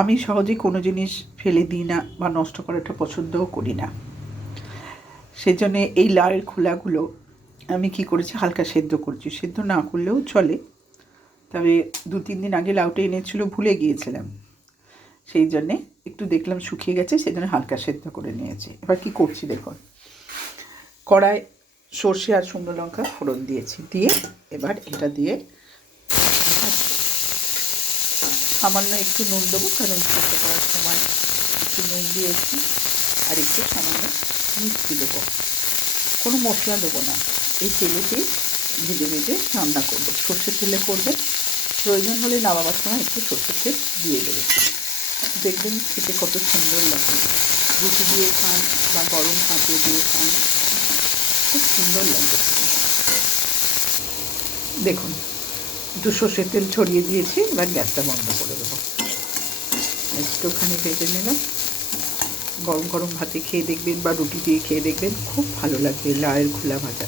আমি সহজে কোনো জিনিস ফেলে দিই না বা নষ্ট করাটা পছন্দও করি না। সেই জন্যে এই লাউয়ের খোলাগুলো আমি কী করেছি, হালকা সেদ্ধ করছি। সেদ্ধ না করলেও চলে, তবে 2-3 দিন আগে লাউটা এনেছিল, ভুলে গিয়েছিলাম। সেই জন্যে একটু দেখলাম শুকিয়ে গেছে, সেই জন্য হালকা সেদ্ধ করে নিয়েছি। এবার কী করছি দেখুন, কড়াই সর্ষে আর শুকনো লঙ্কা ফোড়ন দিয়েছি, দিয়ে এবার এটা দিয়ে সামান্য একটু নুন দেবো, কারণ সেদ্ধ করার সময় একটু নুন দিয়েছি, আর একটু সামান্য মিষ্টি দেবো। কোনো মশলা দেবো না, এই তেলেতেই ভেজে ভেজে রান্না করবো। সর্ষের তেলে করবে, প্রয়োজন হলে নামাবার সময় একটু সর্ষের তেল দিয়ে দেবে। দেখবেন খেতে কত সুন্দর লাগে। রুটি দিয়ে খান বা গরম ভাতে দিয়ে খান, খুব সুন্দর লাগে। দেখুন একটু সর্ষের তেল ছড়িয়ে দিয়েছি, এবার গ্যাসটা বন্ধ করে দেবো। একটুখানি ভেজে নিলাম। গরম গরম ভাতে খেয়ে দেখবেন বা রুটি দিয়ে খেয়ে দেখবেন, খুব ভালো লাগবে লাউয়ের খোলা ভাজা।